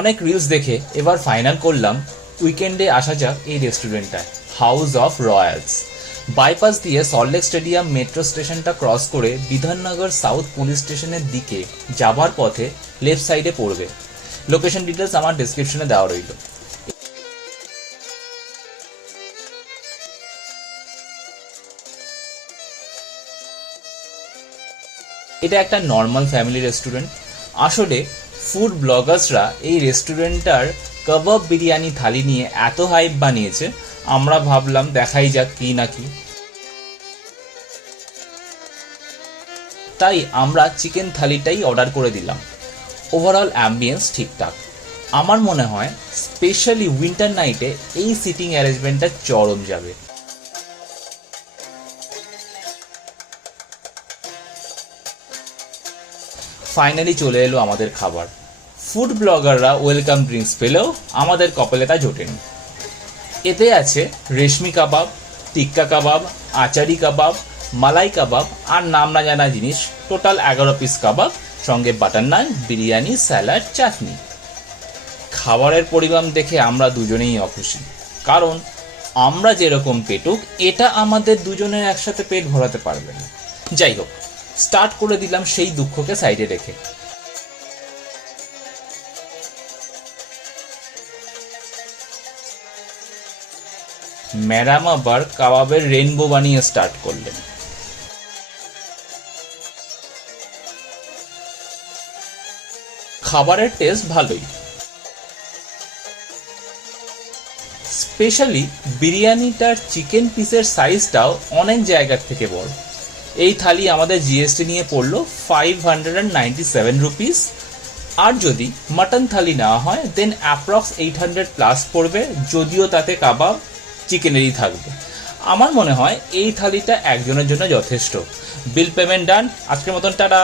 অনেক রিলস দেখে এবার ফাইনাল করলাম উইকেন্ডে আসা যাক এই রেস্টুরেন্টটায়, হাউস অফ রয়্যালস। বাইপাস দিয়ে সল্টলেক স্টেডিয়াম মেট্রো স্টেশনটা ক্রস করে বিধাননগর সাউথ পুলিশ স্টেশনের দিকে যাবার পথে লেফট সাইডে পড়বে। লোকেশন ডিটেলস আমার ডেসক্রিপশনে দেওয়া রইল। এটা একটা নর্মাল ফ্যামিলি রেস্টুরেন্ট। আসলে ফুড ব্লগার্সরা এই রেস্টুরেন্টটার কাবাব বিরিয়ানি থালি নিয়ে এত হাইপ বানিয়েছে, আমরা ভাবলাম দেখাই যাক কি না কি। তাই আমরা চিকেন থালিটাই অর্ডার করে দিলাম। ওভারঅল অ্যাম্বিয়েন্স ঠিকঠাক। আমার মনে হয় স্পেশালি উইন্টার নাইটে এই সিটিং অ্যারেঞ্জমেন্টটা চরম যাবে। ফাইনালি চলে এলো আমাদের খাবার। ফুড ব্লগাররা ওয়েলকাম ড্রিঙ্কস পেলেও আমাদের কপালে তা জোটেনি। এতে আছে রেশমি কাবাব, টিক্কা কাবাব, আচারি কাবাব, মালাই কাবাব আর নাম না জানা জিনিস, টোটাল 11 পিস কাবাব, সঙ্গে বাটার নান, বিরিয়ানি, স্যালাড, চাটনি। খাবারের পরিমাণ দেখে আমরা দুজনেই অখুশি, কারণ আমরা যেরকম পেটুক এটা আমাদের দুজনের একসাথে পেট ভরাতে পারবে না। যাই হোক, স্টার্ট করে দিলাম সেই দুঃখকে সাইডে রেখে। ম্যাডাম আবার কাবাবের রেইনবো বানিয়ে স্টার্ট করলেন। খাবারের টেস্ট ভালোই, স্পেশালি বিরিয়ানিটার চিকেন পিসের সাইজটাও অনেক জায়গার থেকে বড়। এই থালি আমাদের জিএসটি নিয়ে পড়লো 597 রুপিস, আর যদি মাটন থালি নেওয়া হয় দেন অ্যাপ্রক্স 800 প্লাস পড়বে, যদিও তাতে কাবাব চিকেনেরই থাকবে। আমার মনে হয় এই থালিটা একজনের জন্য যথেষ্ট। বিল পেমেন্ট ডান। আজকের মতন টাটা।